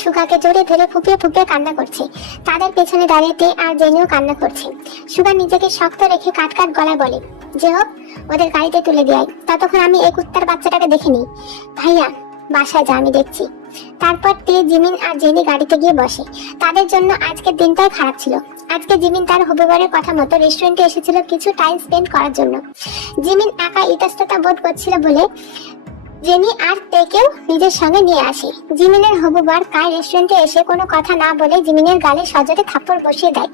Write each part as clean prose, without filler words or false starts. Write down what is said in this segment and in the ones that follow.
সুগাকে জোরে ধরে ফুপিয়ে ফুপিয়ে কান্না করছে। তাদের পেছনে দাঁড়িয়ে তে আর জেনিও কান্না করছে। সুগা নিজেকে শক্ত রেখে কাট কাট গলায় বলে, যে হোক ওদের গাড়িতে তুলে দেয়, ততক্ষণ আমি এই কুত্তার বাচ্চাটাকে দেখে নিই। ভাইয়া বাসায় যা, আমি দেখছি। তারপর তে, জিমিন আর জেনি গাড়িতে গিয়ে বসে। তাদের জন্য আজকের দিনটাই খারাপ ছিল। আজকে জিমিন তার হবুবরের কথা মতো রেস্টুরেন্টে এসেছিল কিছু টাইম স্পেন্ড করার জন্য। জিমিন একা ইতস্ততা বোধ করছিল বলে জেনি আর তেকেও নিজের সঙ্গে নিয়ে আসে। জিমিনের হবুবর কাই রেস্টুরেন্টে এসে কোনো কথা না বলে জিমিনের গালে সজোরে থাপ্পড় বসিয়ে দেয়।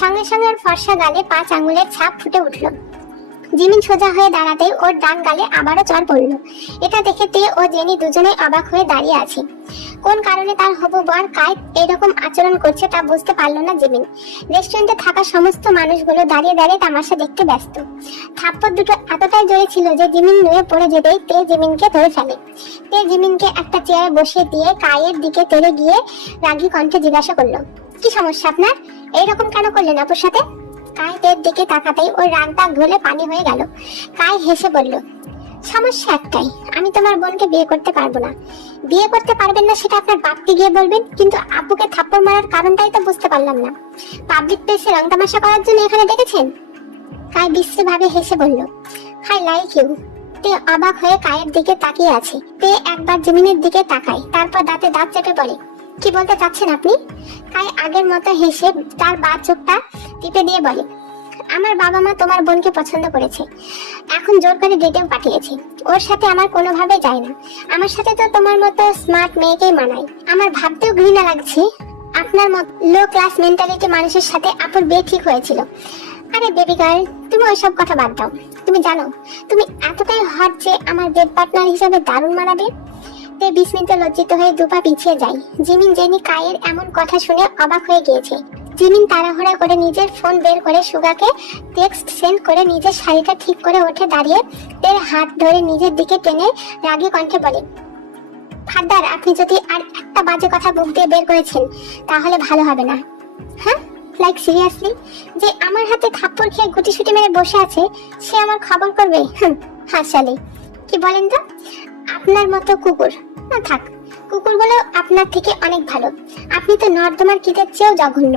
সঙ্গে সঙ্গে ওর ফর্সা গালে 5 আঙ্গুলের ছাপ ফুটে উঠল। জিমিন সোজা হয়ে দাঁড়াতেই ওর ডান গালে আবারও চড় পড়ল। এটা দেখে তে ও জেনি দুজনেই অবাক হয়ে দাঁড়িয়ে আছে। কোন কারণে তার হবু বর কাই এরকম আচরণ করছে তা বুঝতে পারল না জিমিন। রেস্টুরেন্টে থাকা সমস্ত মানুষগুলো দাঁড়িয়ে দাঁড়িয়ে তামাশা দেখতে ব্যস্ত। থাপ্পড় দুটো এতটাই জোরে ছিল যে জিমিন নুয়ে পড়ে যেতেই তে জিমিনকে ধরে ফেলে। তে জিমিনকে একটা চেয়ারে বসিয়ে দিয়ে কাইয়ের দিকে তেড়ে গিয়ে রাগী কণ্ঠে জিজ্ঞাসা করলো, কি সমস্যা আপনার? এইরকম কেন করলেন আপুর সাথে? কাই তের দিকে তাকাতেই ওর রাগটা ঘোলে পানি হয়ে গেল। কাই হেসে বলল, সমস্যা একটাই, আমি তোমার বোনকে বিয়ে করতে পারবো না। বিয়ে করতে পারবেন না সেটা আপনার বাপকে গিয়ে বলবেন, কিন্তু আপুকে থাপ্পড় মারার কারণটাই তো বুঝতে পারলাম না। পাবলিক প্লেসে রং তামাশা করার জন্য এখানে ডেকেছেন? কাই বিশ্রী ভাবে হেসে বলল, হাই লাইক ইউ। তে অবাক হয়ে কায়ের দিকে তাকিয়ে আছে। তে একবার জিমিনের দিকে তাকায়, তারপর দাঁতে দাঁত চেপে বলে, কি বলতে চাচ্ছেন আপনি? কাই আগের মতো হেসে তার বাঁ চোখটা টিপে দিয়ে বলে, আমার বাবা মা তোমার বোনকে পছন্দ করেছে, এখন জোর করে ডেটেও পাঠিয়েছে। ওর সাথে আমার কোনোভাবে যায় না। আমার সাথে তো তোমার মতো স্মার্ট মেয়েকেই মানায়। আমার ভাবতেও ঘৃণা লাগছে আপনার মত লো ক্লাস মেন্টালিটি মানুষের সাথে আপুর বিয়ে ঠিক হয়েছিল। আরে বেবি গার্ল, তুমি ওইসব কথা বাদ দাও। তুমি জানো তুমি এতটাই হট যে আমার বেড পার্টনার হিসেবে দারুণ মানাবে। তে বিস্মিত লজ্জিত হয়ে দুপা পিছিয়ে যায়। জিমিন জেনি কায়ের এমন কথা শুনে অবাক হয়ে গিয়েছে। জিমিন তাড়াহুড়া করে নিজের ফোন বের করে সুগাকে টেক্সট সেন্ড করে নিজের শাড়িটা ঠিক করে উঠে দাঁড়িয়ে তের হাত ধরে নিজের দিকে টেনে রাগী কণ্ঠে বলে, ফাদার আপনি যদি আর একটা বাজে কথা মুখ দিয়ে বের করেছেন তাহলে ভালো হবে না। হ্যাঁ, লাইক সিরিয়াসলি? যে আমার হাতে থাপ্পড় খেয়ে গুটিসুটি মেরে বসে আছে সে আমার খবর করবে? হাসালে কি বলেন তো? আপনার মতো কুকুর না থাক, কুকুরগুলো আপনার থেকে অনেক ভালো। আপনি তো নর্দমার কীটের চেয়েও জঘন্য।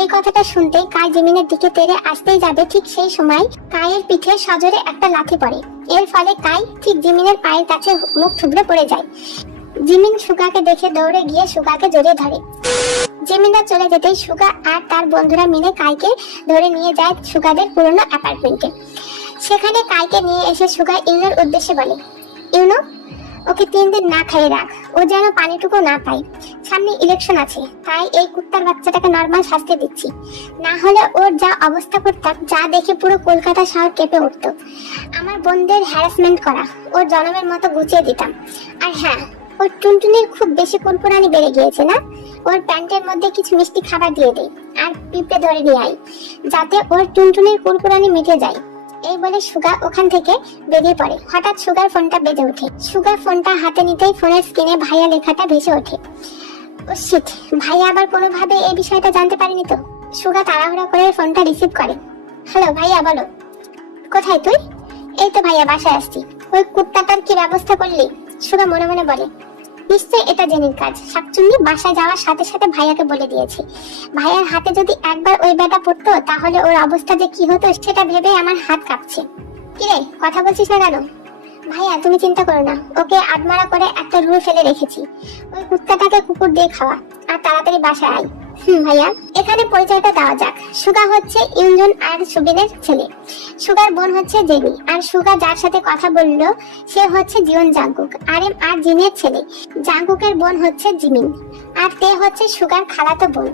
এই কথাটা শুনতেই কাই জিমিনের দিকে তেড়ে আসতেই যাবে, ঠিক সেই সময় কাইয়ের পিঠে সজোরে একটা লাথি পড়ে। এর ফলে কাই ঠিক জিমিনের পায়ের কাছে মুখ থুবড়ে পড়ে যায়। জিমিন সুগাকে দেখে দৌড়ে গিয়ে সুগাকে জড়িয়ে ধরে। জিমিনরা চলে যেতেই সুগা আর তার বন্ধুরা মিলে কাইকে ধরে নিয়ে যায় সুগাদের পুরনো অ্যাপার্টমেন্টে। সেখানে কাইকে নিয়ে এসে সুগা ইউনোর উদ্দেশ্যে বলে, ইউনো ওকে 3 দিন না খাইয়ে রাখ, ও যেন পানিটুকু না পায়। সামনে ইলেকশন আছে, তাই এই কুত্তার বাচ্চাটাকে নর্মাল শাস্তি দিচ্ছি। না হলে ওর যা অবস্থা করতাম, যা দেখে পুরো কলকাতা শহর কেঁপে উঠতো। আমার বোনদের হ্যারাসমেন্ট করা ওর জনমের মতো গুছিয়ে দিতাম। আর হ্যাঁ, ওর টুনটুনির খুব বেশি কুরকুরানি বেড়ে গিয়েছে না? ওর প্যান্টের মধ্যে কিছু মিষ্টি খাবার দিয়ে দেয় আর পিঁপড়ে ধরে নিয়ে আয়, যাতে ওর টুনটুনির কুরকুরানি মিটে যায়। এই বলে সুগা ওখান থেকে বেরিয়ে পড়ে। হঠাৎ সুগার ফোনটা বেজে ওঠে। সুগা ফোনটা হাতে নিতেই ফোনের স্ক্রিনে ভাইয়া লেখাটা ভেসে ওঠে। ও শিট, ভাইয়া আবার কোনোভাবে এই বিষয়টা জানতে পারেনি তো? সুগা তাড়াহুড়া করে ফোনটা রিসিভ করে। হ্যালো ভাইয়া, বলো। কোথায় তুই? এই তো ভাইয়া বাসায় আসছি। ওই কুত্তাটার কি ব্যবস্থা করলি? সুগা মনে মনে বলে, নিশ্চয়ই এটা জেনির কাজ। শাকচুন্নি বাসায় যাওয়ার সাথে সাথে ভাইয়াকে বলে দিয়েছে। ভাইয়ার হাতে যদি একবার ওই ব্যাটা পড়তো তাহলে ওর অবস্থা যে কি হতো সেটা ভেবে আমার হাত কাঁপছে। কিরে, কথা বলছিস না কেন? ভাইয়া তুমি চিন্তা করো না, ওকে আদমারা করে একটা রুল ফেলে রেখেছি। ওই কুত্তাটাকে কুকুর দিয়ে খাওয়া আর তাড়াতাড়ি বাসায় আয়। ভাইয়া, এখানে পরিচয়টা দেওয়া যাক। সুগা হচ্ছে ইউনজন আর সুবিনের ছেলে। সুগার বোন হচ্ছে জেনি, আর সুগা যার সাথে কথা বললো সে হচ্ছে জীবন জাঙ্কুক, আরএম আর জিনের ছেলে। জাঙ্কুকের বোন হচ্ছে জিমিন, আর তে হচ্ছে সুগার খালাতো বোন।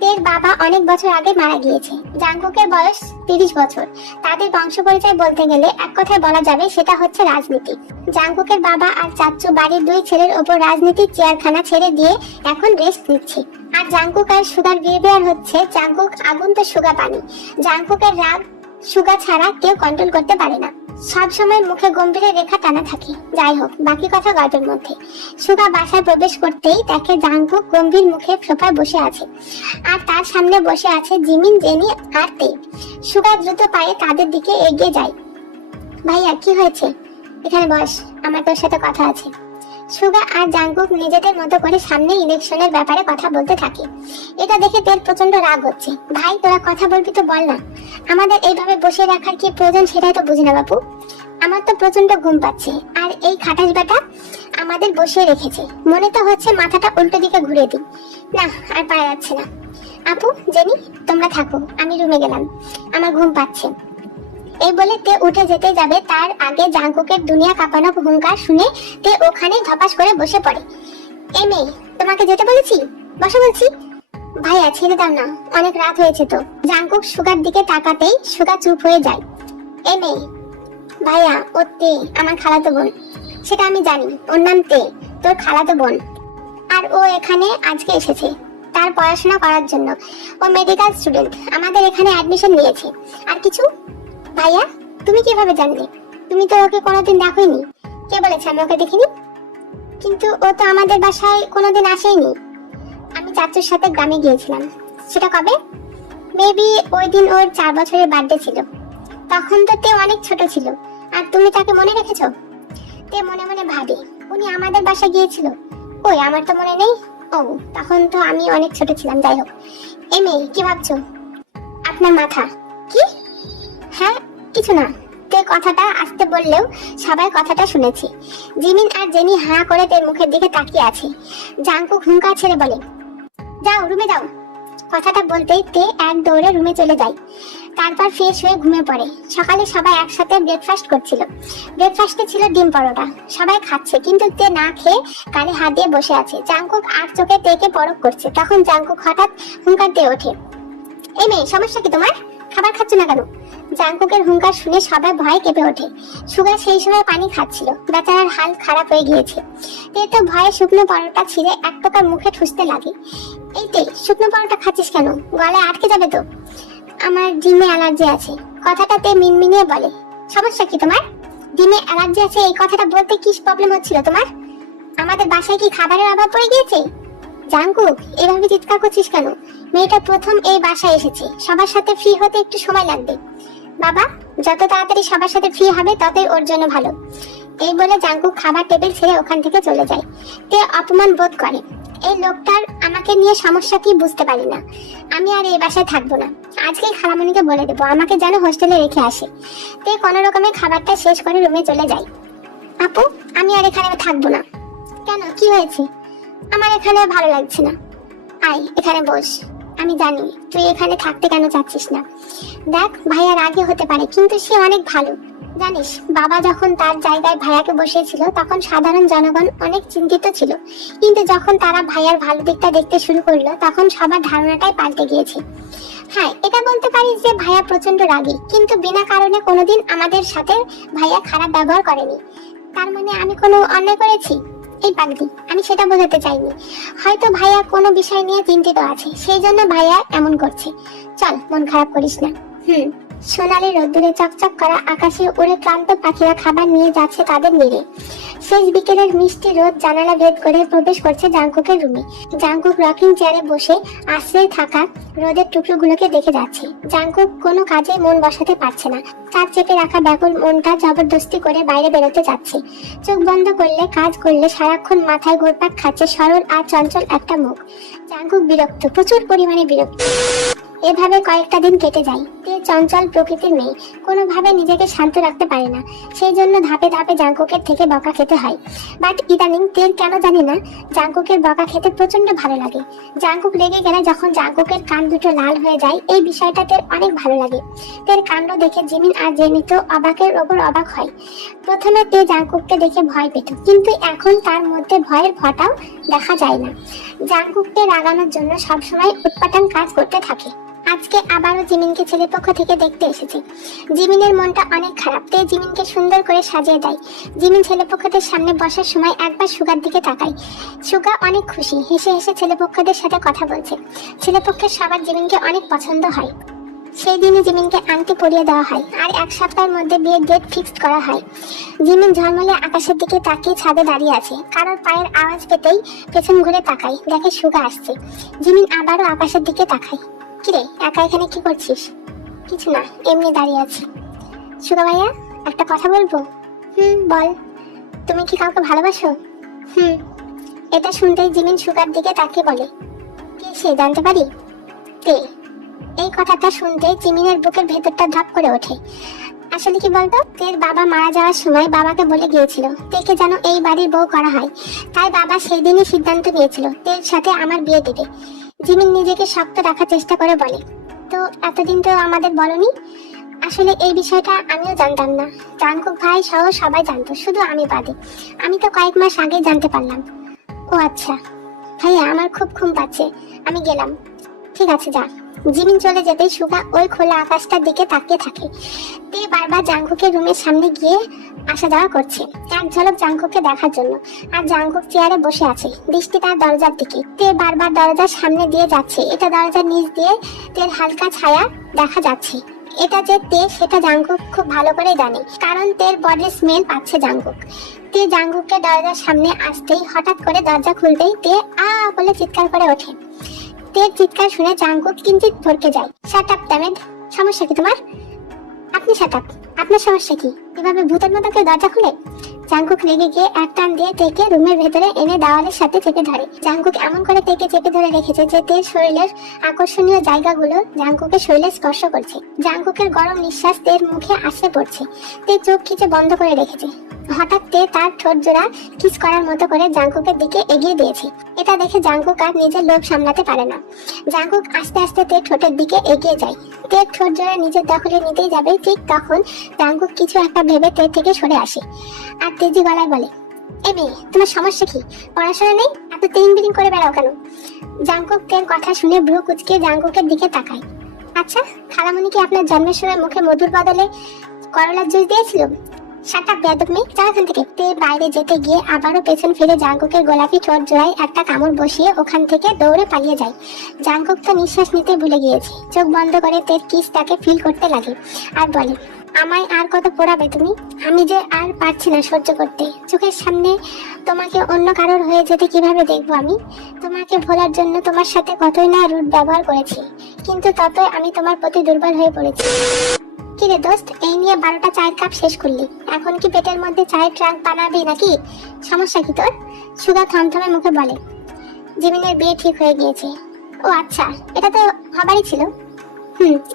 তের বাবা অনেক বছর আগে মারা গিয়েছে। জাঙ্কুকের বয়স 30 বছর। তাদের বংশ পরিচয় বলতে গেলে এক কথায় বলা যাবে সেটা হচ্ছে রাজনীতি। জাঙ্কুকের বাবা আর চাচ্চু বাড়ির 2 ছেলের ওপর রাজনীতির চেয়ারখানা ছেড়ে দিয়ে এখন রেস্ট নিচ্ছে। আর জাঙ্কুক আর সুগার বিহেভিয়ার হচ্ছে জাঙ্কুক আগুন তো সুগা পানি। জাঙ্কুকের রাগ সুগা ছাড়া কেউ কন্ট্রোল করতে পারে না। সবসময় মুখে গম্ভীর রেখা টানা থাকে। যাই হোক, বাকি কথা গল্পের মধ্যে। সুগা বাসায় প্রবেশ করতেই দেখে জাঙ্কুক গম্ভীর মুখে সোফায় বসে আছে, আর তার সামনে বসে আছে জিমিন, জেনি আর তে। সুগা দ্রুত পায়ে তাদের দিকে এগিয়ে যায়। ভাইয়া কি হয়েছে? এখানে বস, আমার তোর সাথে কথা আছে। সুগা আর জাঙ্কুক নিজেদের মতো করে সামনে ইলেকশনের ব্যাপারে কথা বলতে থাকে। এটা দেখে তের প্রচন্ড রাগ হচ্ছে। ভাই তোরা কথা বলবি তো বল না, আমাদের এইভাবে বসে রাখার কি প্রয়োজন সেটাই তো বুঝি না বাপু। আমার তো প্রচন্ড ঘুম পাচ্ছে, আর এই খাটাস বেটা আমাদের বসিয়ে রেখেছে। মনে তো হচ্ছে মাথাটা উল্টো দিকে ঘুরে দিই। না, আর পারা যাচ্ছে না। আপু, জেনি, তোমরা থাকো, আমি রুমে গেলাম, আমার ঘুম পাচ্ছে। এই বলে তে উঠে যেতে যাবে, তার আগে জাঙ্কুকের দুনিয়া কাঁপানো হুঙ্কার শুনে তে ওখানে ধপাস করে বসে পড়ে। এই মেয়ে, তোমাকে যেতে বলেছি, বসে বলছি। ভাইয়া ছেড়ে দাও না, অনেক রাত হয়েছে তো। জাঙ্কুক সুগার দিকে তাকাতেই সুগা চুপ হয়ে যায়। এই মেয়ে, ভাইয়া ও তে আমার খালাতো বোন। সেটা আমি জানি, ওর নাম তে, তোর খালাতো বোন। আর ও এখানে আজকে এসেছে তার পড়াশোনা করার জন্য। ও মেডিকেল স্টুডেন্ট, আমাদের এখানে অ্যাডমিশন নিয়েছে। আর কিছু? ভাইয়া তুমি কিভাবে জানলে? তুমি তো ওকে কোনোদিন দেখোইনি। কে বলেছে আমি ওকে দেখিনি? কিন্তু ও তো আমাদের বাসায় কোনোদিন আসেইনি। আমি চাচুর সাথে গ্রামে গিয়েছিলাম। সেটা কবে? মেবি ওই দিন ওর 4 বছরের বার্থডে ছিল। তখন তো তে অনেক ছোট ছিল। আর তুমি তাকে মনে রেখেছো? তে মনে মনে ভাবে, উনি আমাদের বাসায় গিয়েছিল। ওই আমার তো মনে নেই। ও, তখন তো আমি অনেক ছোট ছিলাম। যাই হোক, এই মেয়ে কি ভাবছো? আপনার মাথা কি? হ্যাঁ, কিছু না। তে কথাটা আসতে বললেও সবাই কথাটা শুনেছে। জিমিন আর জেনি হাঁ করে তের মুখের দিকে তাকিয়ে আছে। জাঙ্কুক হুঙ্কার ছেড়ে বলে, যাও রুমে যাও। কথাটা বলতেই তে এক দৌড়ে রুমে চলে যায়। তারপর ফ্রেশ হয়ে ঘুমিয়ে পড়ে। সকালে সবাই একসাথে ব্রেকফাস্ট করছিল। ব্রেকফাস্টে ছিল ডিম পরোটা। সবাই খাচ্ছে, কিন্তু তে না খেয়ে কানে হাত দিয়ে বসে আছে। জাঙ্কুক আর চোখে তেকে পরখ করছে। তখন জাঙ্কুক হঠাৎ হুঙ্কার দিয়ে ওঠে, এই মেয়ে, সমস্যা কি তোমার? খাবার খাচ্ছ না কেন? জাঙ্কুকের হুঙ্কার শুনে সবাই ভয়ে কেঁপে ওঠে। সুগা সেই সময় পানি খাচ্ছিল। বেচারার হাল খারাপ হয়ে গিয়েছে। তে তো ভয়ে শুকনো পরোটা ছিঁড়ে এক প্রকার মুখে ঠুসতে লাগে। এই তে, শুকনো পরোটা খাচ্ছিস কেন? গলায় আটকে যাবে তো। আমার ডিমে অ্যালার্জি আছে। কথাটা তে মিনমিনিয়ে বলে, সমস্যা কি তোমার? ডিমে অ্যালার্জি আছে এই কথাটা বলতে কি প্রবলেম হচ্ছিল তোমার? আমাদের বাসায় কি খাবারের অভাব পড়ে গিয়েছে? জাঙ্কুক, এভাবে চিৎকার করছিস কেন? মেয়েটা প্রথম এই বাসায় এসেছে, সবার সাথে ফ্রি হতে একটু সময় লাগবে। বাবা, যত তাড়াতাড়ি সবার সাথে ফ্রি হবে ততই ওর জন্য ভালো। এই বলে জাঙ্কুক খাবার টেবিল ছেড়ে ওখান থেকে চলে যায়। তে অপমান বোধ করে। এই লোকটার আমাকে নিয়ে সমস্যা কি বুঝতে পারি না। আমি আর এই বাসায় থাকবো না। আজকেই খালামণিকে বলে দেবো আমাকে যেন হোস্টেলে রেখে আসে। তে কোনো রকমে খাবারটা শেষ করে রুমে চলে যায়। আপু, আমি আর এখানে থাকবো না। কেন, কি হয়েছে? আমার এখানে ভালো লাগছে না। আয় এখানে বস। আমি জানি তুই এখানে থাকতে কেন চাচ্ছিস না। দেখ, ভাইয়া রাগে হতে পারে, কিন্তু সে অনেক ভালো। জানিস, বাবা যখন তার জায়গায় ভাইয়াকে বসিয়েছিল তখন সাধারণ জনগণ অনেক চিন্তিত ছিল, কিন্তু যখন তারা ভাইয়ার ভালো দিকটা দেখতে শুরু করলো তখন সবার ধারণাটাই পাল্টে গিয়েছে। হ্যাঁ, এটা বলতে পারিস যে ভাইয়া প্রচন্ড রাগী, কিন্তু বিনা কারণে কোনোদিন আমাদের সাথে ভাইয়া খারাপ ব্যবহার করেনি। তার মানে আমি কোনো অন্যায় করেছি? এই পাগলি, আমি সেটা বোঝাতে চাইনি। হয়তো ভাইয়া কোনো বিষয় নিয়ে চিন্তিত আছে, সেই জন্য ভাইয়া এমন করছে। চল, মন খারাপ করিস না। সোনালি রোদ্দুরে চকচক করা আকাশে উড়ে ক্লান্ত পাখিরা খাবার নিয়ে যাচ্ছে তাদের নিরে। শেষ বিকেলের মিষ্টি রোদ জানালা ভেদ করে প্রবেশ করছে জাঙ্কুকের রুমে। জাঙ্কুক রকিং চেয়ারে বসে আশ্রয়ে থাকা রোদের টুকরোগুলোকে দেখে যাচ্ছে। জাঙ্কুক কোনো কাজে মন বসাতে পারছে না। তার চেপে রাখা ব্যাকুল মনটা জবরদস্তি করে বাইরে বেরোতে যাচ্ছে। চোখ বন্ধ করলে, কাজ করলে সারাক্ষণ মাথায় ঘুরপাক খাচ্ছে সরল আর চঞ্চল একটা মুখ। জাঙ্কুক বিরক্ত, প্রচুর পরিমাণে বিরক্ত। এভাবে কয়েকটা দিন কেটে যায়। তে চঞ্চল প্রকৃতির মেয়ে, কোনোভাবে নিজেকে শান্ত রাখতে পারে না। সেই জন্য ধাপে ধাপে জাঙ্কুকের থেকে বকা খেতে হয়। বাট ইদানিং তের কেন জানি না জাঙ্কুকের বকা খেতে প্রচন্ড ভালো লাগে। জাঙ্কুক রেগে গেলে যখন জাঙ্কুকের কান দুটো লাল হয়ে যায়, এই বিষয়টা তের অনেক ভালো লাগে। তের কাণ্ড দেখে জিমিন আর জেনি তো অবাকের ওপর অবাক হয়। প্রথমে তে জাঙ্কুককে দেখে ভয় পেত, কিন্তু এখন তার মধ্যে ভয়ের ফোঁটাও দেখা যায় না। জাঙ্কুককে রাগানোর জন্য সবসময় উৎপাটন কাজ করতে থাকে। আজকে আবারও জিমিনকে ছেলেপক্ষ থেকে দেখতে এসেছে। জিমিনের মনটা অনেক খারাপ। তে জিমিনকে সুন্দর করে সাজিয়ে দেয়। জিমিন ছেলেপক্ষদের সামনে বসার সময় একবার সুগার দিকে তাকায়। সুগা অনেক খুশি, হেসে হেসে ছেলেপক্ষদের সাথে কথা বলছে। ছেলেপক্ষের সবার জিমিনকে অনেক পছন্দ হয়। সেই দিনই জিমিনকে আংটি পরিয়ে দেওয়া হয়, আর 1 সপ্তাহের মধ্যে বিয়ের ডেট ফিক্সড করা হয়। জিমিন ঝলমলে আকাশের দিকে তাকিয়ে ছাদে দাঁড়িয়ে আছে। কারোর পায়ের আওয়াজ পেতেই পেছন ঘুরে তাকায়, দেখে সুগা আসছে। জিমিন আবারও আকাশের দিকে তাকায়। কিরে, একা এখানে কি করছিস? কিছু না, এমনি দাঁড়িয়ে আছি। সুগা ভাইয়া, একটা কথা বলবো? বল। তুমি কি কাউকে ভালোবাসো? হুম। এটা শুনতেই জিমিন সুগার দিকে তাকিয়ে বলে, কে সে জানতে পারি? তে। এই কথাটা শুনতে জিমিনের বুকের ভেতরটা ধপ করে ওঠে। আসলে কি বলতো, তের বাবা মারা যাওয়ার সময় বাবাকে বলে গিয়েছিল তেকে যেন এই বাড়ির বউ করা হয়। তাই বাবা সেই দিনই সিদ্ধান্ত নিয়েছিল তের সাথে আমার বিয়ে দেবে। জিমিন নিজেকে শক্ত রাখার চেষ্টা করে বলে, তো এতদিন তো আমাদের বলনি। আসলে এই বিষয়টা আমিও জানতাম না। জাঙ্কুক ভাই সহ সবাই জানতো, শুধু আমি বাদে। আমি তো কয়েক মাস আগে জানতে পারলাম। ও আচ্ছা। ভাইয়া, আমার খুব ঘুম পাচ্ছে, আমি গেলাম। ঠিক আছে, যা। জিমিন চলে যেতেই সুগা ওই খোলা আকাশটার দিকে তাকিয়ে থাকে। তে বারবার জাঙ্কুকের রুমের সামনে গিয়ে আসা যাওয়া করছে এক ঝলক জাঙ্কুককে দেখার জন্য। আর জাঙ্কুক চেয়ারে বসে আছে, দৃষ্টি তার দরজার দিকে। তে বারবার দরজার সামনে দিয়ে যাচ্ছে। এটা দরজার নিচ দিয়ে তের হালকা ছায়া দেখা যাচ্ছে। এটা যে তে সেটা জাঙ্কুক খুব ভালো করে জানে, কারণ তের বডির স্মেল পাচ্ছে জাঙ্কুক। তে জাঙ্কুককে দরজার সামনে আসতেই হঠাৎ করে দরজা খুলতেই তে আ বলে চিৎকার করে ওঠে। তের চিৎকার শুনে জাঙ্কুক কিঞ্চিত ভরকে যায়। শাট আপ ড্যামেড, সমস্যা কি তোমার? আপনি শাট আপ, আপনার সমস্যা কি? এভাবে ভূতের মতো কেউ দরজা খুলে? জাঙ্কুক রেগে গিয়ে এক টান দিয়ে তেকে রুমের ভেতরে এনে দেওয়ালের সাথে চেপে ধরে। জাঙ্কুক এমন করে তেকে চেপে ধরে রেখেছে যে তের শরীরের আকর্ষণীয় জায়গাগুলো জাঙ্কুকের শরীরে স্পর্শ করছে। জাঙ্কুকের গরম নিঃশ্বাস তের মুখে আসে পড়ছে। তে চোখ খিচে বন্ধ করে রেখেছে। হঠাৎ তে তার ঠোঁট জোড়া কিস করার মতো করে জাঙ্কুকের দিকে এগিয়ে দিয়েছে। এটা দেখে জাঙ্কুক আর নিজের লোভ সামলাতে পারে না। জাঙ্কুক আস্তে আস্তে তের ঠোঁটের দিকে এগিয়ে যায়। তের ঠোঁট জোড়া নিজের দখলে নিতেই যাবে, ঠিক তখন জাঙ্কুক কিছু একটা ভেবে তের থেকে সরে আসে আর তেজি গলায় বলে, এ মেয়ে, তোমার সমস্যা কি? পড়াশোনা নেই? এত তিন বিরিং করে বেড়াও কেন? জাঙ্কুক তের কথা শুনে ভ্রু কুচকে জাঙ্কুকের দিকে তাকায়। আচ্ছা, খালামণি কি আপনার জন্মের সময় মুখে মধুর বদলে করলার জুস দিয়েছিল? শাটা বেয়াদব মেয়ে, যাও এখান থেকে। তে বাইরে যেতে গিয়ে আবারও পেছন ফিরে জাঙ্কুকের গোলাপি ঠোঁট জোড়ায় একটা কামড় বসিয়ে ওখান থেকে দৌড়ে পালিয়ে যায়। জাঙ্কুক তো নিঃশ্বাস নিতে ভুলে গিয়েছে। চোখ বন্ধ করে তের কিস তাকে ফিল করতে লাগে আর বলে, আমায় আর কত পোড়াবে তুমি? আমি যে আর পারছি না সহ্য করতে। চোখের সামনে তোমাকে অন্য কারোর হয়ে যেতে কিভাবে দেখবো আমি? তোমাকে ভোলার জন্য তোমার সাথে কতই না রুট ব্যবহার করেছি, কিন্তু ততই আমি তোমার প্রতি দুর্বল হয়ে পড়েছি। কিরে দোস্ত, এই নিয়ে 12টা চায়ের কাপ শেষ করলি, এখন কি পেটের মধ্যে চায়ের ট্রাঙ্ক বানাবি নাকি? সমস্যা কি তোর? সুগা থমথমে মুখে বলে, জিমিনের বিয়ে ঠিক হয়ে গিয়েছে। ও আচ্ছা, এটা তো হবারই ছিল।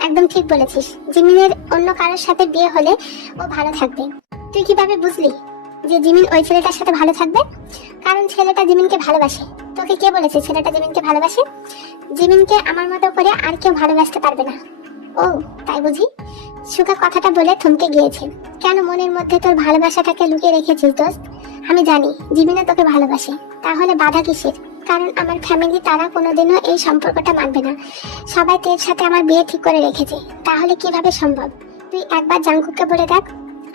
একদম ঠিক বলেছিস। জিমিনের অন্য কারোর সাথে বিয়ে হলে ও ভালো থাকবে। তুই কিভাবে বুঝলি যে জিমিন ওই ছেলেটার সাথে ভালো থাকবে? কারণ ছেলেটা জিমিনকে ভালোবাসে। তোকে কে বলেছে ছেলেটা জিমিনকে ভালোবাসে? জিমিনকে আমার মতো করে আর কেউ ভালোবাসতে পারবে না। ও তাই বুঝি? সুগা কথাটা বলে থমকে গিয়েছে। কেন মনের মধ্যে তোর ভালোবাসাটাকে লুকিয়ে রেখেছিস দোস্ত? আমি জানি জিমিনও তোকে ভালোবাসে, তাহলে বাধা কিসের? কারণ আমার ফ্যামিলি তারা কোনোদিনও এই সম্পর্কটা মানবে না। সবাই তোর সাথে আমার বিয়ে ঠিক করে রেখেছে, তাহলে কিভাবে সম্ভব? তুই একবার জাঙ্কুককে বলে দেখ।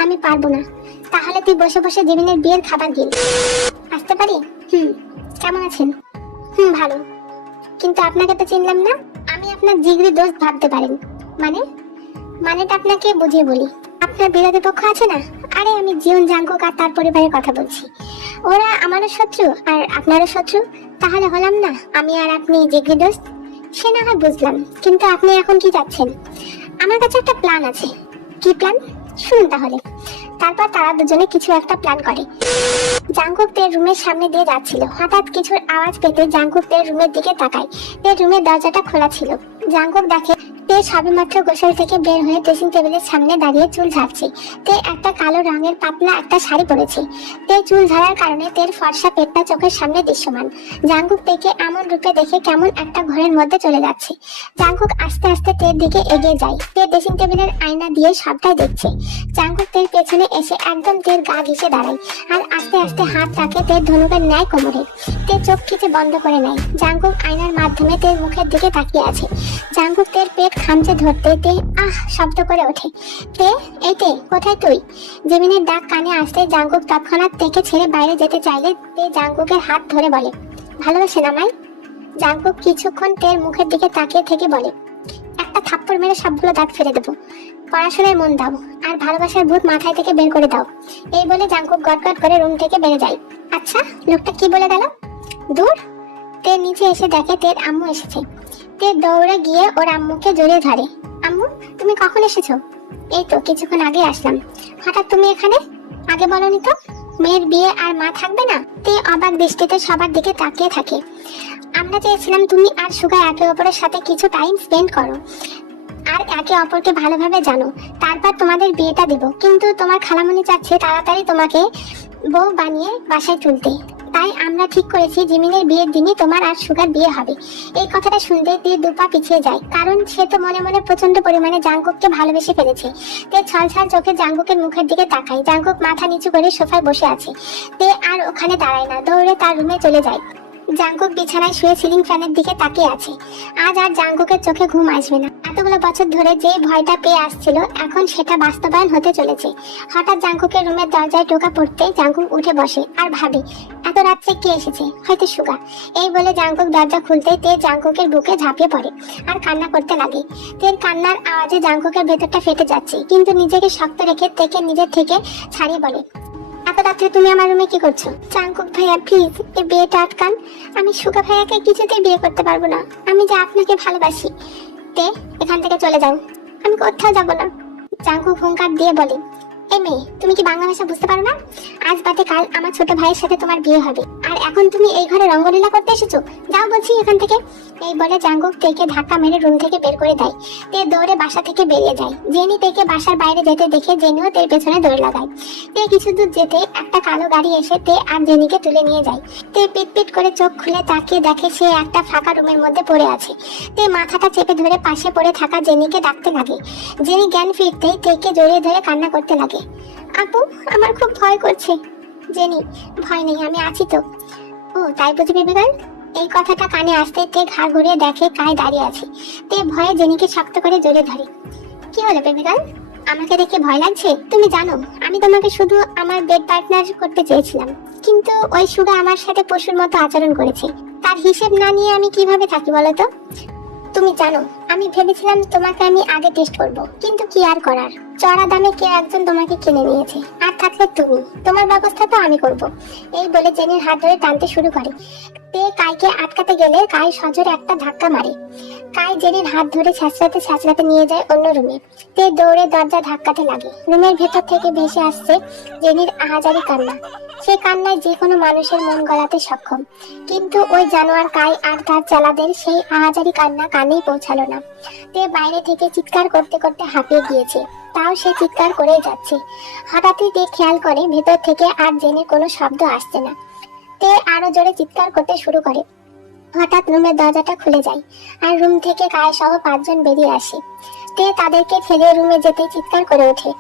আমি পারবো না। তাহলে তুই বসে বসে জিমিনের বিয়ের খাবার গিল। আসতে পারি? কেমন আছেন? ভালো। কিন্তু আপনাকে তো চিনলাম না। আমি আপনার জিগরি দোস্ত ভাবতে পারেন। মানেটা আপনাকে বুঝিয়ে বলি। আপনার বিরোধী পক্ষ আছে না? আরে আমি জিওন জাঙ্কুক আর তার পরিবারের কথা বলছি। ওরা আমারও শত্রু আর আপনারও শত্রু। তাহলে হলাম না আমি আর আপনি জিগরি দোস্ত? সে না হয় বুঝলাম, কিন্তু আপনি এখন কি চাচ্ছেন? আমার কাছে একটা প্ল্যান আছে। কি প্ল্যান? শুনুন তাহলে। তারপর তারা দুজনে কিছু একটা প্ল্যান করে। জাঙ্কুক তের রুমের সামনে দিয়ে যাচ্ছিল। হঠাৎ কিছুর আওয়াজ পেতে জাঙ্কুক তের রুমের দিকে তাকায়। তের রুমের দরজাটা খোলা ছিল। জাঙ্কুক দেখে তে সবেমাত্র গোসল থেকে বের হয়ে ড্রেসিং টেবিলের সামনে দাঁড়িয়ে চুল ঝাড়ছে। তে একটা কালো রঙের পাতলা একটা শাড়ি পরেছে। তে চুল ঝাড়ার কারণে তের ফর্সা পেটটা চোখের সামনে দৃশ্যমান। জাঙ্কুক তেকে এমন রূপে দেখে কেমন একটা ঘরের মধ্যে চলে যাচ্ছে। জাঙ্কুক আস্তে আস্তে তের দিকে এগিয়ে যায়। তে ড্রেসিং টেবিলের আয়না দিয়ে সবটাই দেখছে। জাঙ্কুক তের পেছনে এসে একদম তের গা ঘেঁষে দাঁড়ায় আর আস্তে আস্তে হাত রাখে তের ধনুকের ন্যায় কোমরে। তে চোখ খিচে বন্ধ করে নেয়। জাঙ্কুক আয়নার মাধ্যমে তের মুখের দিকে তাকিয়ে আছে। জাঙ্কুক তের পেট খামচে ধরতে তে আহ শব্দ করে ওঠে। তে, এই তে, কোথায় তুই? জিমিনের ডাক কানে আসতে জাঙ্কুক তৎক্ষণাৎ তেকে ছেড়ে বাইরে যেতে চাইলে তে জাঙ্কুকের হাত ধরে বলে, ভালোবাসেন আমায়? জাঙ্কুক কিছুক্ষণ তের মুখের দিকে তাকিয়ে থেকে বলে, একটা থাপ্পড় মেরে সবগুলো দাঁত ফেলে দেবো। পড়াশোনায় মন দাও আর ভালোবাসার ভূত মাথায় থেকে বের করে দাও। এই বলে জাঙ্কুক গটগট করে রুম থেকে বেড়ে যায়। আচ্ছা, লোকটা কি বলে গেল? দূর। তে নিচে এসে দেখে তের আম্মু এসেছে। তে দৌড়ে গিয়ে ওর আম্মুকে জড়িয়ে ধরে। আম্মু, তুমি কখন এসেছো? এই তো কিছুক্ষণ আগে আসলাম। হঠাৎ তুমি এখানে? আগে বলনি তো। মেয়ের বিয়ে আর মা থাকবে না? তে অবাক দৃষ্টিতে সবার দিকে তাকিয়ে থাকে। আমরা চেয়েছিলাম তুমি আর সুগা একে অপরের সাথে কিছু টাইম স্পেন্ড করো আর একে অপরকে ভালোভাবে জানো, তারপর তোমাদের বিয়েটা দেব। কিন্তু তোমার খালামণি চাচ্ছে তাড়াতাড়ি তোমাকে বউ বানিয়ে বাসায় তুলতে। তাই আমরা ঠিক করেছি জিমিনের বিয়ের দিনই তোমার আর সুগার বিয়ে হবে। এই কথাটা শুনতে তে দুপা পিছিয়ে যায়, কারণ সে তো মনে মনে প্রচন্ড পরিমাণে জাংকুককে ভালোবেসে ফেলেছে। তে ছলছল চোখে জাংকুকের মুখের দিকে তাকায়। জাংকুক মাথা নিচু করে সোফায় বসে আছে। তে আর ওখানে দাঁড়ায় না, দৌড়ে তার রুমে চলে যায়। জাংকুক বিছানায় শুয়ে সিলিং ফ্যানের দিকে তাকিয়ে আছে। আজ আর জাংকুকের চোখে ঘুম আসবে না। এতগুলো বছর ধরে যে ভয়টা পেয়ে আসছিল এখন সেটা বাস্তবায়ন হতে চলেছে। হঠাৎ জাংকুকের রুমের দরজায় টোকা পড়তে জাংকুক উঠে বসে আর ভাবে এত রাত্রে কে এসেছে, হয়তো সুগা। এই বলে জাংকুক দরজা খুলতে তে জাংকুকের বুকে ঝাঁপিয়ে পড়ে আর কান্না করতে লাগে। তের কান্নার আওয়াজে জাংকুকের ভেতরটা ফেটে যাচ্ছে, কিন্তু নিজেকে শক্ত রেখে তেকে নিজের থেকে ছাড়িয়ে বলে, এত রাত্রে তুমি আমার রুমে কি করছো? জাংকুক ভাইয়া প্লিজ এই বিয়েটা আটকান। আমি সুগা ভাইয়াকে কিছুতেই বিয়ে করতে পারবো না। আমি যে আপনাকে ভালোবাসি। তে এখান থেকে চলে যাও, আমি কোথাও যাব না। জাংকুক হুঙ্কার দিয়ে বলে, এই মেয়ে তুমি কি বাংলা ভাষা বুঝতে পারো না? আজ বাদে কাল আমার ছোট ভাইয়ের সাথে তোমার বিয়ে হবে, আর এখন তুমি এই ঘরে রঙ্গলীলা করতে এসেছো? যাও বলছি এখান থেকে। এই বলে জাংকুক তেকে ধাক্কা মেরে রুম থেকে বের করে দেয়। তে দৌড়ে বাসা থেকে বেরিয়ে যায়। জেনি তেকে বাসার বাইরে যেতে দেখে জেনিও তের পেছনে দৌড় লাগায়। তে কিছু দূর যেতে একটা কালো গাড়ি এসে তে আর জেনিকে তুলে নিয়ে যায়। তে পিট পিট করে চোখ খুলে তাকিয়ে দেখে সে একটা ফাঁকা রুমের মধ্যে পড়ে আছে। তে মাথাটা চেপে ধরে পাশে পড়ে থাকা জেনিকে ডাকতে লাগে। জেনি জ্ঞান ফিরতেই তেকে জড়িয়ে ধরে কান্না করতে লাগে। আপু আমার খুব ভয় করছে। জেনি, ভয় নেই, আমি আছি তো। ও তাই বুঝি বেবি গার্ল? এই কথাটা কানে আসতে তে ঘাড় ঘুরিয়ে দেখে কায় দাঁড়িয়ে আছে। তে ভয়ে জেনিকে শক্ত করে জড়িয়ে ধরে। কি হলো বেবি গার্ল, আমাকে দেখে ভয় লাগছে? তুমি জানো আমি তোমাকে শুধু আমার বেড পার্টনার করতে চেয়েছিলাম, কিন্তু ওই সুগা আমার সাথে পশুর মতো আচরণ করেছে। তার হিসেব না নিয়ে আমি কিভাবে থাকি বলো তো? তুমি জানো আমি ভেবেছিলাম তোমাকে আমি আগে টেস্ট করব, কিন্তু কি আর করার, চড়া দামে কেউ একজন তোমাকে কিনে নিয়েছে, আর থাকলে তুমি, তোমার ব্যবস্থা তো আমি করব। এই বলে জেনির হাত ধরে টানতে শুরু করে। তে কাইকে আটকাতে গেলে কাই সজোরে একটা ধাক্কা মারে। কাই জেনির হাত ধরে ছ্যাঁচড়াতে ছ্যাঁচড়াতে নিয়ে যায় অন্য রুমে। তে দৌড়ে দরজা ধাক্কাতে লাগে। রুমের ভেতর থেকে ভেসে আসছে জেনির আহাজারি কান্না। সে কান্নায় যে কোনো মানুষের মন গলাতে সক্ষম, কিন্তু ওই জানোয়ার কাই আর তার চালাদের সেই আহাজারি কান্না কানেই পৌঁছালো না। তে বাইরে থেকে চিৎকার করতে করতে হাঁপিয়ে গিয়েছে, তাও সে চিৎকার করেই যাচ্ছে। হঠাৎই তে খেয়াল করে ভেতর থেকে আর জেনির কোনো শব্দ আসছে না। তে আরো জোরে চিৎকার করতে শুরু করে। হঠাৎ রুমের দরজাটা খুলে যায় আর রুম থেকে কায় সহ 5 জন বেরিয়ে আসে। তে তাদেরকে ফেলে রুমে যেতে চিৎকার করে ওঠে,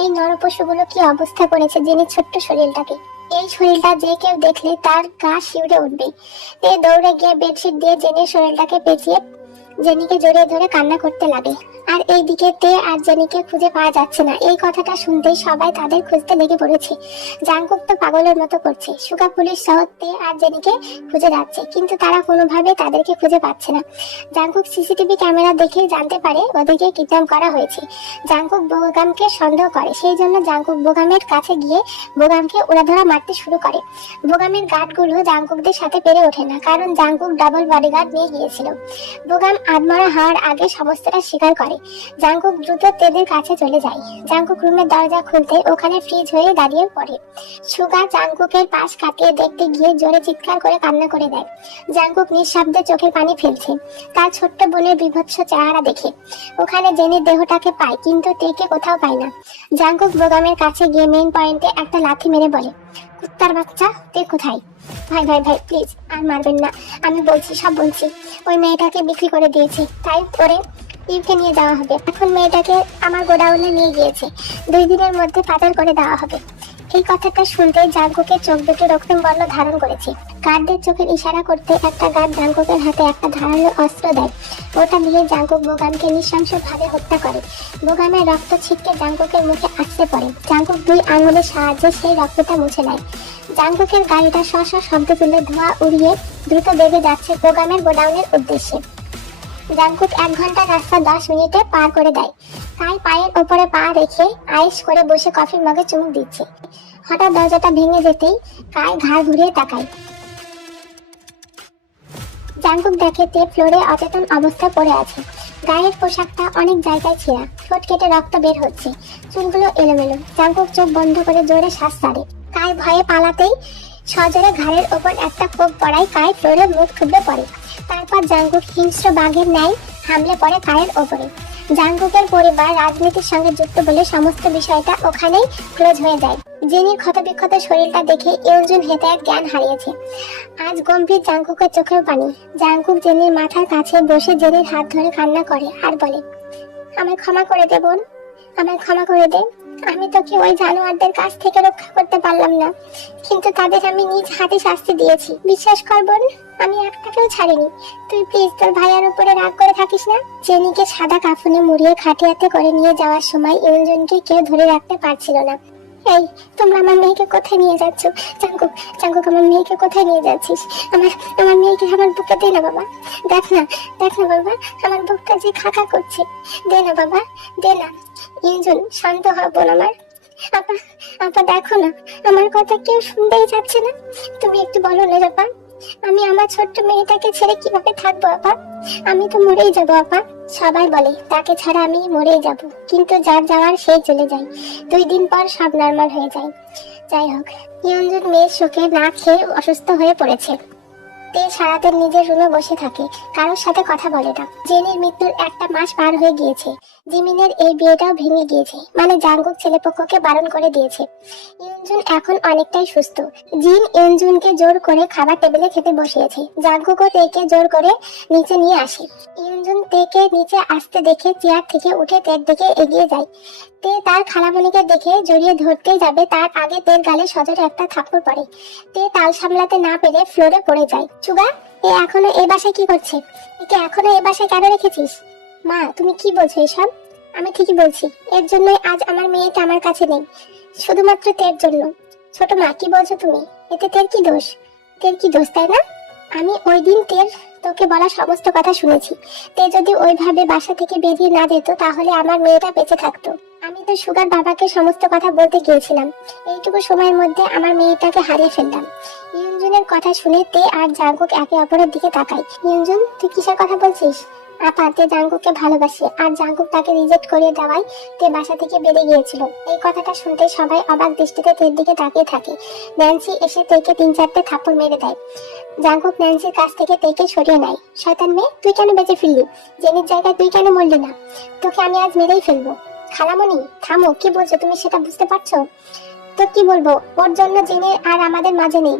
এই নরপশুগুলো কি অবস্থা করেছে জেনির ছোট্ট শরীরটাকে। এই শরীরটা যে কেউ দেখলে তার গা শিউরে উঠবে। তে দৌড়ে গিয়ে বেডশিট দিয়ে জেনির শরীরটাকে পেঁচিয়ে জেনিকে জড়িয়ে ধরে কান্না করতে লাগে। আর এইদিকে তে আর জেনিকে খুঁজে পাওয়া যাচ্ছে না। এই কথাটা শুনতেই সবাই তাদের খুঁজতে লেগে পড়েছে। জাংকুক তো পাগলের মতো করছে। সুগা পুলিশ সহ তে আর জেনিকে খুঁজে যাচ্ছে, কিন্তু তারা কোনোভাবে তাদেরকে খুঁজে পাচ্ছে না। জাংকুক সিসিটিভি ক্যামেরা দেখে জানতে পারে ওদেরকে কিডন্যাপ করা হয়েছে। জাংকুক বোগামকে সন্দেহ করে, সেই জন্য জাংকুক বোগামের কাছে গিয়ে বোগামকে উড়াধরা মারতে শুরু করে। বোগামের গার্ডগুলো জাংকুকদের সাথে পেরে ওঠে না, কারণ জাংকুক ডাবল বডিগার্ড নিয়ে গিয়েছিল। বোগাম আধমরা হওয়ার আগে সমস্তটা স্বীকার করে। জাংকুক দ্রুত তেদের কাছে চলে যায়। জাংকুক রুমের দরজা খুলতে ওখানে ফ্রিজ হয়ে দাঁড়িয়ে পড়ে। সুগা জাংকুকের পাশ কাটিয়ে দেখতে গিয়ে জোরে চিৎকার করে কান্না করে দেয়। জাংকুক নিঃশব্দে চোখের পানি ফেলছে তার ছোট্ট বোনের বিভৎস চেহারা দেখে। ওখানে জেনির দেহটাকে পায়, কিন্তু তেকে কোথাও পায় না। জাংকুক বোগামের কাছে গিয়ে মেইন পয়েন্টে একটা লাথি মেরে বলে, কুত্তার বাচ্চা, তে কোথায়? ভাই ভাই ভাই প্লিজ আর মারবেন না, আমি বলছি সব বলছি। ওই মেয়েটাকে বিক্রি করে দিয়েছি, তাই ওরে ইউকে নিয়ে যাওয়া হবে। এখন মেয়েটাকে আমার গোডাউনে নিয়ে গিয়েছে, 2 দিনের মধ্যে পাচার করে দেওয়া হবে। এই কথাটা শুনতে জাংকুকের চোখ দুটো রক্তিম বর্ণ ধারণ করেছে। গার্ডদের চোখের ইশারা করতে একটা গার্ড জাংকুকের হাতে একটা ধারালো অস্ত্র দেয়। ওটা দিয়ে জাংকুক বোগামকে নৃশংসভাবে হত্যা করে। বোগামের রক্ত ছিটকে জাংকুকের মুখে আছড়ে পড়ে। জাংকুক 2 আঙুলের সাহায্যে সেই রক্তটা মুছে নেয়। জাংকুকের গাড়িটা শ শ শব্দ তুলে ধোঁয়া উড়িয়ে দ্রুত বেগে যাচ্ছে বোগামের গোডাউনের উদ্দেশ্যে। জাংকুক 1 ঘন্টা রাস্তা 10 মিনিটে পার করে দেয়। কাই পায়ের ওপরে পা রেখে আইস করে বসে কফির মগে চুমুক দিচ্ছে। হঠাৎ দরজাটা ভেঙে যেতেই কাই ঘাড় ঘুরিয়ে তাকায়। জাংকুক দেখে তে ফ্লোরে অচেতন অবস্থায় পড়ে আছে। গায়ের পোশাকটা অনেক জায়গায় ছেঁড়া, ঠোঁট কেটে রক্ত বের হচ্ছে, চুলগুলো এলোমেলো। জাংকুক চোখ বন্ধ করে জোরে শ্বাস ছাড়ে। কায় ভয়ে পালাতেই সজোরে ঘাড়ের ওপর একটা কোপ পড়ায় কায় ফ্লোরে মুখ থুবড়ে পড়ে। তারপর জাঙ্গুক হিংস্র বাঘের ন্যায় হামলে পড়ে কায়ের ওপরে। জাঙ্গুকের পরিবার রাজনীতির সঙ্গে যুক্ত বলে সমস্ত বিষয়টা ওখানেই ক্লোজ হয়ে যায়। জেনির ক্ষতবিক্ষত শরীরটা দেখে ইউনজুন হেতায়েত জ্ঞান হারিয়েছে। আজ গম্ভীর জাঙ্গুকের চোখেও পানি। জাঙ্গুক জেনির মাথার কাছে বসে জেনির হাত ধরে কান্না করে আর বলে, আমায় ক্ষমা করে দে বোন, আমায় ক্ষমা করে দে। আমি তোকে ওই জানোয়ারদের কাছ থেকে রক্ষা করতে পারলাম না, কিন্তু তাদের আমি নিজ হাতে শাস্তি দিয়েছি। বিশ্বাস কর বোন, আমি একটাকেও ছাড়িনি। তুই প্লিজ তোর ভাইয়ার উপরে রাগ করে থাকিস না। জেনিকে সাদা কাফনে মুড়িয়ে খাটিয়াতে করে নিয়ে যাওয়ার সময় ইউনজুনকে কেউ ধরে রাখতে পারছিল না। এই, তোমরা আমার মেয়েকে কোথায় নিয়ে যাচ্ছ? জাঙ্গুক, জাঙ্গুক, আমার মেয়েকে কোথায় নিয়ে যাচ্ছিস? আমার আমার মেয়েকে আমার বুকে দে না বাবা। দেখ না, দেখ না বাবা, আমার বুকটা যে খাকা করছে। দে না বাবা, দে না। ইউনজুন, শান্ত হ বোন আমার। আপা, আপা দেখো না, আমার কথা কেউ শুনতেই যাচ্ছে না। তুমি একটু বলো না আপা, আমি আমার ছোট্ট মেয়েটাকে ছেড়ে কিভাবে থাকবো আপা? আমি তো মরেই যাবো আপা। সবাই বলে তাকে ছাড়া আমি মরেই যাব, কিন্তু যার যাওয়ার সেই চলে যায়। 2 দিন পর সব নরমাল হয়ে যায়। যাই হোক, ইয়ঞ্জুন মেয়ের শোকে না খেয়ে অসুস্থ হয়ে পড়েছে। তে সারাদিন নিজের রুমে বসে থাকে, কারোর সাথে কথা বলে না। জেনির মৃত্যুর 1 মাস পার হয়ে গিয়েছে। জিমিনের এই বিয়েটাও ভেঙে গিয়েছে, মানে জাঙ্গুক ছেলেপক্ষকে বারণ করে দিয়েছে। ইউনজুন এখন অনেকটাই সুস্থ। জিন ইউনজুনকে জোর করে খাবার টেবিলে খেতে বসিয়েছে। জাঙ্গুকও তেকে জোর করে নিচে নিয়ে আসে। ইউনজুন তেকে নিচে আসতে দেখে চেয়ার থেকে উঠে তের দিকে এগিয়ে যায়। তে তার খালামণিকে দেখে জড়িয়ে ধরতে যাবে, তার আগে তের গালে সজোরে একটা থাপ্পড় পড়ে। তে তাল সামলাতে না পেরে ফ্লোরে পড়ে যায়। চুগা, এ এখনো এ বাসায় কি করছে? একে এখনো এ বাসায় কেন রেখেছিস? মা, তুমি কি বলছো এসব? আমি ঠিকই বলছি, এর জন্যই আজ আমার মেয়েটা আমার কাছে নেই, শুধুমাত্র তের জন্য। ছোট মা, কি বলছো তুমি? এতে তের কি দোষ? তের কি দোষ, তাই না? আমি ওই দিন তের তোকে বলা সমস্ত কথা শুনেছি। তে যদি ওইভাবে বাসা থেকে বেরিয়ে না যেত, তাহলে আমার মেয়েটা বেঁচে থাকতো। আমি তো সুগার বাবাকে সমস্ত কথা বলতে গিয়েছিলাম। এইটুকু সময়ের মধ্যে আমার মেয়েটাকে হারিয়ে ফেললাম। ইউনজুনের কথা শুনে তে আর জাঙ্গুক একে অপরের দিকে তাকায়। ইউনজুন, তুই কিসের কথা বলছিস? আপা, তে জাঙ্গুককে ভালোবাসে, আর জাঙ্গুক তাকে রিজেক্ট করিয়ে দেওয়ায় তে বাসা থেকে বেরিয়ে গিয়েছিল। এই কথাটা শুনতে সবাই অবাক দৃষ্টিতে তের দিকে তাকিয়ে থাকে। ন্যান্সি এসে তেকে 3-4টে থাপ্পড় মেরে দেয়। জাঙ্গুক ন্যান্সির কাছ থেকে তেকে সরিয়ে নেয়। শয়তান মেয়ে, তুই কেন বেঁচে ফিরলি? জেনির জায়গায় তুই কেন মরলি না? তোকে আমি আজ মেরেই ফেলবো। খালামণি, থামো, কি বলছো তুমি সেটা বুঝতে পারছো? তো কি বলবো, ওর জন্য জেনে আর আমাদের মাঝে নেই,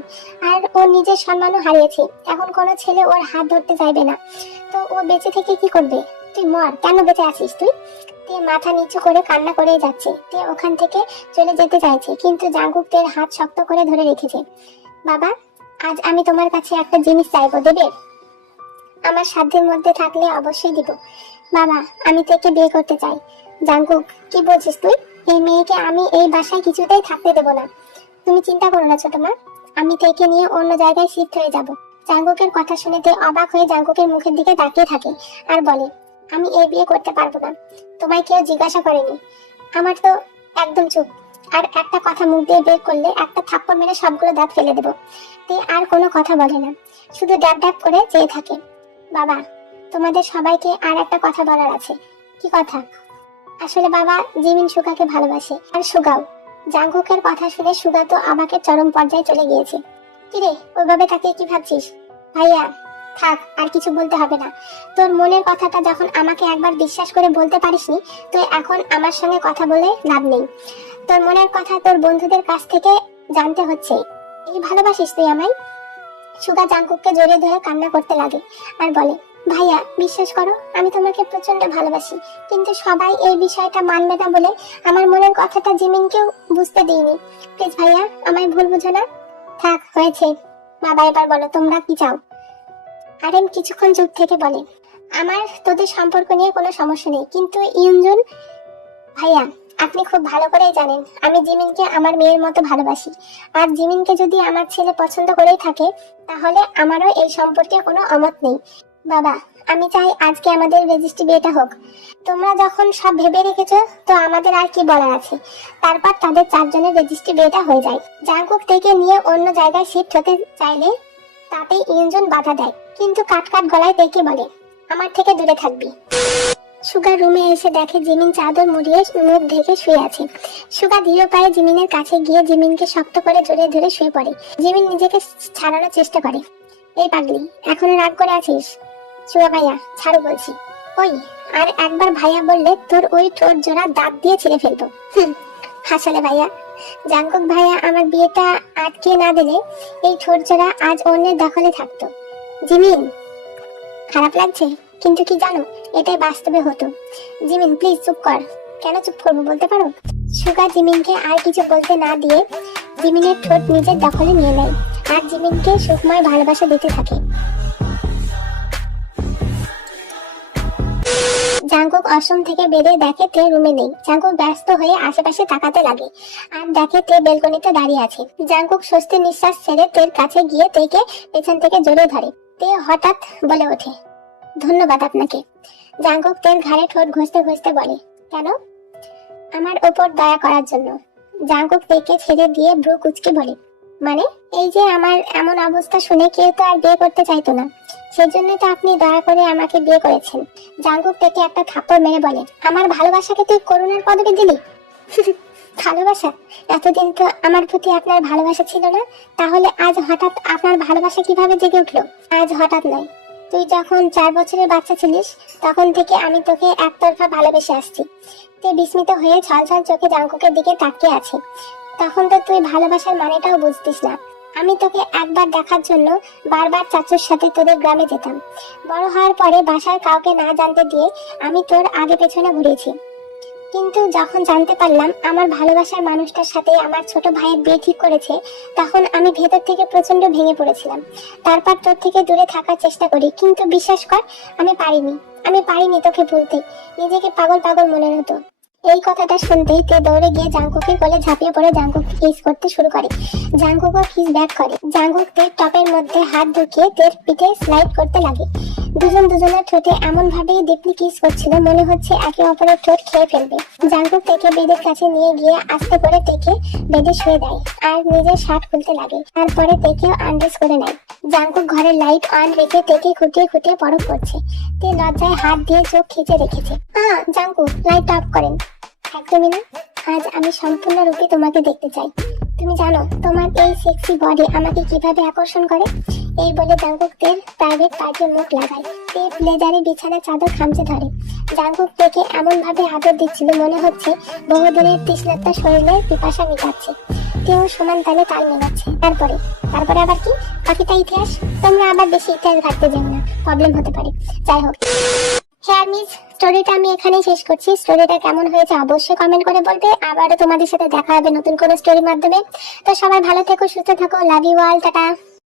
আর ও নিজের সম্মানও হারিয়েছে। এখন কোনো ছেলে ওর হাত ধরতে চাইবে না, তো ও বেঁচে থেকে কি করবে? তুই মর, কেন বেঁচে আছিস তুই? তে মাথা নিচু করে কান্না করে যাচ্ছে। তে ওখান থেকে চলে যেতে চাইছে, কিন্তু জাঙ্গুক তের হাত শক্ত করে ধরে রেখেছে। বাবা, আজ আমি তোমার কাছে একটা জিনিস চাইবো, দেবে? আমার সাধ্যের মধ্যে থাকলে অবশ্যই দিব। বাবা, আমি তেকে বিয়ে করতে চাই। জাঙ্গুক, কি বলছিস তুই? এই মেয়েকে আমি এই বাসায় কিছুতেই থাকতে দেব না। তুমি চিন্তা করো না ছোট মা, আমি তেকে নিয়ে অন্য জায়গায় শিফট হয়ে যাব। জাঙ্গুকের কথা শুনে তে অবাক হয়ে জাঙ্গুকের মুখের দিকে তাকিয়ে থাকে আর বলে, আমি এই বিয়ে করতে পারবো না। তোমায় কেউ জিজ্ঞাসা করেনি? আমার তো একদম চুপ। আর একটা কথা মুখ দিয়ে বের করলে একটা থাপ্পড় মেরে সবগুলো দাঁত ফেলে দেবো। তে আর কোনো কথা বলে না, শুধু ড্যাব ড্যাব করে চেয়ে থাকে। বাবা, তোমাদের সবাইকে আর একটা কথা বলার আছে। কি কথা? আসলে বাবা, জিমিন সুগাকে ভালোবাসে, আর সুগাও। জাঙ্গুকের কথা শুনে সুগা তো আমাকে চরম পর্যায়ে চলে গিয়েছে। কিরে, ওইভাবে তাকে কি ভাবছিস? ভাইয়া, থাক, আর কিছু বলতে হবে না। তোর মনের কথাটা যখন আমাকে একবার বিশ্বাস করে বলতে পারিসনি, তো এখন আমার সঙ্গে কথা বলে লাভ নেই। তোর মনের কথা তোর বন্ধুদের কাছ থেকে জানতে হচ্ছে। এই ভালোবাসিস তুই আমায়? সুগা জাঙ্কুককে জড়িয়ে ধরে কান্না করতে লাগে আর বলে, ভাইয়া বিশ্বাস করো, আমি তোমাকে প্রচন্ড ভালোবাসি, কিন্তু সবাই এই বিষয়টা মানবে না বলে আমার মনের কথাটা জিমিনকেও বুঝতে দিইনি। প্লিজ ভাইয়া, আমায় ভুল বুঝো না। থাক, হয়েছে। বাবা, এবার বলো তোমরা কি চাও? আরেন কিছুক্ষণ চুপ থেকে বলে, আমার তোদের সম্পর্ক নিয়ে কোনো সমস্যা নেই, কিন্তু ইউনজুন ভাইয়া, আপনি খুব ভালো করেই জানেন আমি জিমিনকে আমার মেয়ের মতো ভালোবাসি। আর জিমিনকে যদি আমার ছেলে পছন্দ করেই থাকে, তাহলে আমারও এই সম্পর্কে কোনো অমত নেই। বাবা, আমি চাই আজকে আমাদের রেজিস্ট্রি বিয়েটা হোক। তোমরা যখন সব ভেবে রেখেছো, তো আমাদের আর কি বলার আছে। তারপর তাদের 4 জনের রেজিস্ট্রি বিয়েটা হয়ে যায়। জাঙ্কুক থেকে নিয়ে অন্য জায়গায় শিফট হতে চাইলে তাতে ইউনজুন বাধা দেয়, কিন্তু কাট কাট গলায় তেকে বলে, আমার থেকে দূরে থাকবি। সুগা রুমে এসে দেখে জিমিন চাদর মুড়িয়ে মুখ ঢেকে শুয়ে আছে। সুগা ধীর পায়ে জিমিনের কাছে গিয়ে জিমিনকে শক্ত করে জড়িয়ে ধরে শুয়ে পড়ে। জিমিন নিজেকে ছাড়ানোর চেষ্টা করে। এই পাগলি, এখনো রাগ করে আছিস? সুগা ভাইয়া ছাড়ো বলছি। ওই আর একবার ভাইয়া বললে তোর ওই ঠোঁট জোড়া দাঁত দিয়ে ছিঁড়ে ফেলবো। হাসালে ভাইয়া। জাঙ্কুক ভাইয়া আমার বিয়েটা আটকে না দিলে এই ঠোঁট জোড়া আজ অন্যের দখলে থাকতো। জিমিন, খারাপ লাগছে কিন্তু কি জানো, এটাই বাস্তবে হতো। জিমিন প্লিজ চুপ কর। কেন চুপ করবো বলতে পারো? সুগা জিমিনকে আর কিছু বলতে না দিয়ে জিমিনের ঠোঁট নিজের দখলে নিয়ে নেয় আর জিমিনকে সুখময় ভালোবাসা দিতে থাকে। জাঙ্কুক ওয়াশরুম থেকে বেরিয়ে দেখে তে রুমে নেই। জাঙ্কুক ব্যস্ত হয়ে আশেপাশে তাকাতে লাগে আর দেখে তে বেলকনিতে দাঁড়িয়ে আছে। জাঙ্কুক স্বস্তির নিঃশ্বাস ছেড়ে তের কাছে গিয়ে তেকে পেছন থেকে জড়িয়ে ধরে। তে হঠাৎ বলে ওঠে, ধন্যবাদ আপনাকে। জাঙ্কুক তের ঘাড়ে ঠোঁট ঘষতে ঘষতে বলে, কেন? আমার ওপর দয়া করার জন্য। জাঙ্কুক তেকে ছেড়ে দিয়ে ভ্রু কুঁচকে বলে, মানে? এই যে আমার এমন অবস্থা শুনে কেউ তো আর বিয়ে করতে চাইতো না, সেজন্য তো আপনি দয়া করে আমাকে বিয়ে করেছেন। জাঙ্কুক তেকে একটা থাপ্পড় মেরে বলে, আমার ভালোবাসাকে তুই করুণার পদবি দিলি? ভালোবাসা? এতদিন তো আমার প্রতি আপনার ভালোবাসা ছিল না, তাহলে আজ হঠাৎ আপনার ভালোবাসা কিভাবে জেগে উঠলো? আজ হঠাৎ নয়, তুই যখন 4 বছরের বাচ্চা ছিলিস তখন থেকে আমি তোকে একতরফা ভালোবেসে আসছি। তুই বিস্মিত হয়ে ছলছল চোখে জাঙ্কুকের দিকে তাকিয়ে আছে। তখন তো তুই ভালোবাসার মানেটাও বুঝতিস না। আমি তোকে একবার দেখার জন্য বারবার চাচুর সাথে তোদের গ্রামে যেতাম। বড় হওয়ার পরে বাসার কাউকে না জানতে দিয়ে আমি তোর আগে পেছনে ঘুরেছি, কিন্তু যখন জানতে পারলাম আমার ভালোবাসার মানুষটার সাথে আমার ছোট ভাইয়ের বিয়ে ঠিক করেছে, তখন আমি ভেতর থেকে প্রচন্ড ভেঙে পড়েছিলাম। তারপর তোর থেকে দূরে থাকার চেষ্টা করি, কিন্তু বিশ্বাস কর আমি পারিনি তোকে ভুলতে। নিজেকে পাগল পাগল মনে হতো। এই কথাটা শুনতেই তে দৌড়ে গিয়ে জাঙ্কুকের কোলে ঝাঁপিয়ে পড়ে জাঙ্কুক কিস করতে শুরু করে। জাঙ্কুকও কিস ব্যাক করে। জাঙ্কুক তের টপের মধ্যে হাত ঢুকিয়ে তের পিঠে স্লাইড করতে লাগে। দুজন দুজনের ঠোঁটে এমন ভাবেই ডিপলি কিস করছিল, মনে হচ্ছে একে অপরের ঠোঁট খেয়ে ফেলবে। জাঙ্কুক তেকে বেডের কাছে নিয়ে গিয়ে আস্তে করে তেকে বেডে শুয়ে দেয় আর নিজের শার্ট খুলতে লাগে। তারপরে তেকেও আনড্রেস করে নেয়। জাঙ্কুক ঘরের লাইট অন রেখে তেকে খুঁটিয়ে খুঁটিয়ে পরখ করছে। তে লজ্জায় হাত দিয়ে চোখ খিচে রেখেছে। জাঙ্কুক লাইট অফ করেন। একদমই না, আজ আমি সম্পূর্ণরূপে তোমাকে দেখতে চাই। তুমি জানো তোমার এই সেক্সি বডি আমাকে কিভাবে আকর্ষণ করে? এই বলে জাঙ্কুক তের প্রাইভেট পার্টে মুখ লাগায়। তে ব্লেজারে বিছানা চাদর খামচে ধরে। জাঙ্কুক তেকে এমন ভাবে আদর দিচ্ছিল, মনে হচ্ছে বহুদিনের তৃষ্ণার্ত শরীরে পিপাসা মিটাচ্ছে। তেও সমান তালে তাল মেলাচ্ছে। তারপরে আবার কি? বাকিটা ইতিহাস। তোমরা আবার বেশি ইতিহাস ঘাটতে যাও না, প্রবলেম হতে পারে। যাই হোক, হ্যাঁ মিস, স্টোরিটা আমি এখানেই শেষ করছি। স্টোরিটা কেমন হয়েছে অবশ্যই কমেন্ট করে বলবে। আবারও তোমাদের সাথে দেখা হবে নতুন কোনো স্টোরির মাধ্যমে। তো সবাই ভালো থেকো, সুস্থ থাকো, লাভ ইউ অল, টাটা।